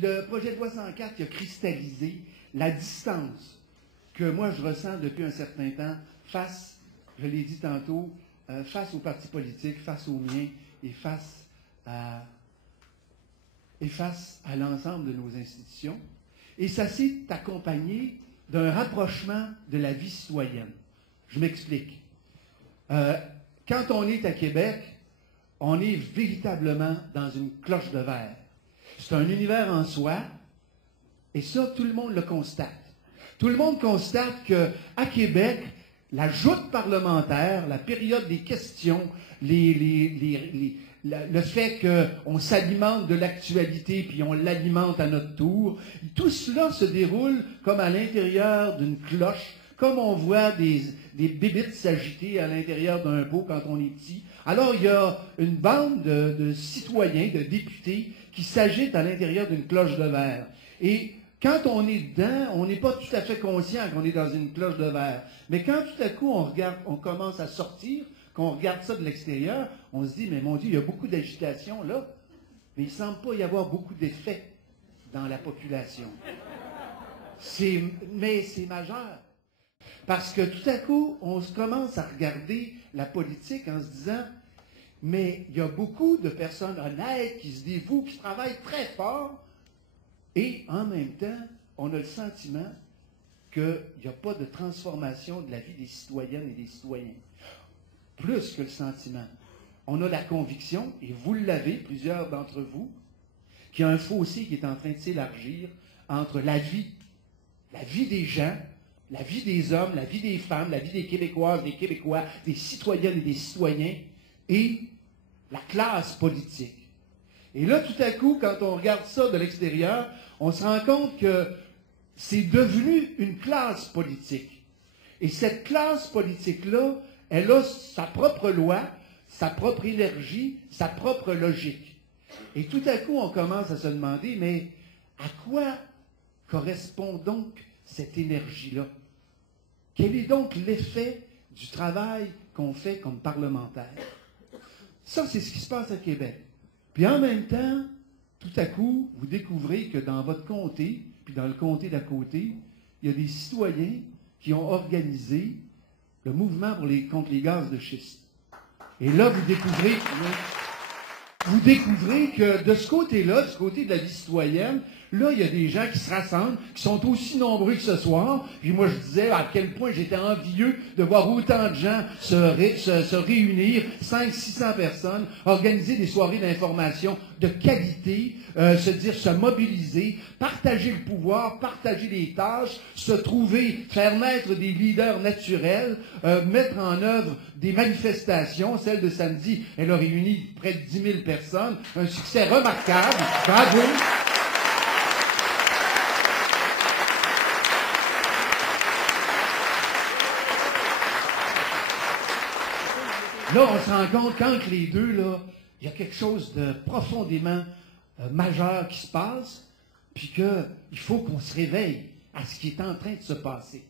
le projet de loi 104 qui a cristallisé la distance que moi je ressens depuis un certain temps face, je l'ai dit tantôt, face aux partis politiques, face aux miens et face à l'ensemble de nos institutions. Et ça s'est accompagné d'un rapprochement de la vie citoyenne. Je m'explique. Quand on est à Québec, on est véritablement dans une cloche de verre. C'est un univers en soi, et ça, tout le monde le constate. Tout le monde constate qu'à Québec, la joute parlementaire, la période des questions, le fait qu'on s'alimente de l'actualité puis on l'alimente à notre tour, tout cela se déroule comme à l'intérieur d'une cloche, comme on voit des bébites s'agiter à l'intérieur d'un pot quand on est petit. Alors il y a une bande de citoyens, de députés qui s'agitent à l'intérieur d'une cloche de verre. Et quand on est dedans, on n'est pas tout à fait conscient qu'on est dans une cloche de verre. Mais quand tout à coup on commence à sortir, qu'on regarde ça de l'extérieur, on se dit, mais mon Dieu, il y a beaucoup d'agitation là, mais il ne semble pas y avoir beaucoup d'effet dans la population. Mais c'est majeur. Parce que tout à coup, on commence à regarder la politique en se disant, mais il y a beaucoup de personnes honnêtes qui se dévouent, qui travaillent très fort, et en même temps, on a le sentiment qu'il n'y a pas de transformation de la vie des citoyennes et des citoyens. Plus que le sentiment. On a la conviction, et vous l'avez, plusieurs d'entre vous, qu'il y a un fossé qui est en train de s'élargir entre la vie des gens, la vie des hommes, la vie des femmes, la vie des Québécoises, des Québécois, des citoyennes et des citoyens, et la classe politique. Et là, tout à coup, quand on regarde ça de l'extérieur, on se rend compte que c'est devenu une classe politique. Et cette classe politique-là, elle a sa propre loi, sa propre énergie, sa propre logique. Et tout à coup, on commence à se demander, mais à quoi correspond donc cette énergie-là? Quel est donc l'effet du travail qu'on fait comme parlementaire? Ça, c'est ce qui se passe à Québec. Puis en même temps, tout à coup, vous découvrez que dans votre comté, puis dans le comté d'à côté, il y a des citoyens qui ont organisé le mouvement contre les gaz de schiste. Et là, vous découvrez que de ce côté-là, du côté de la vie citoyenne, là, il y a des gens qui se rassemblent, qui sont aussi nombreux que ce soir. Puis moi, je disais à quel point j'étais envieux de voir autant de gens se réunir, 500-600 personnes, organiser des soirées d'information de qualité, se mobiliser, partager le pouvoir, partager les tâches, se trouver, faire naître des leaders naturels, mettre en œuvre des manifestations. Celle de samedi, elle a réuni près de 10 000 personnes. Un succès remarquable. Bravo! Là, on se rend compte qu'entre les deux, là, il y a quelque chose de profondément majeur qui se passe, puis qu'il faut qu'on se réveille à ce qui est en train de se passer.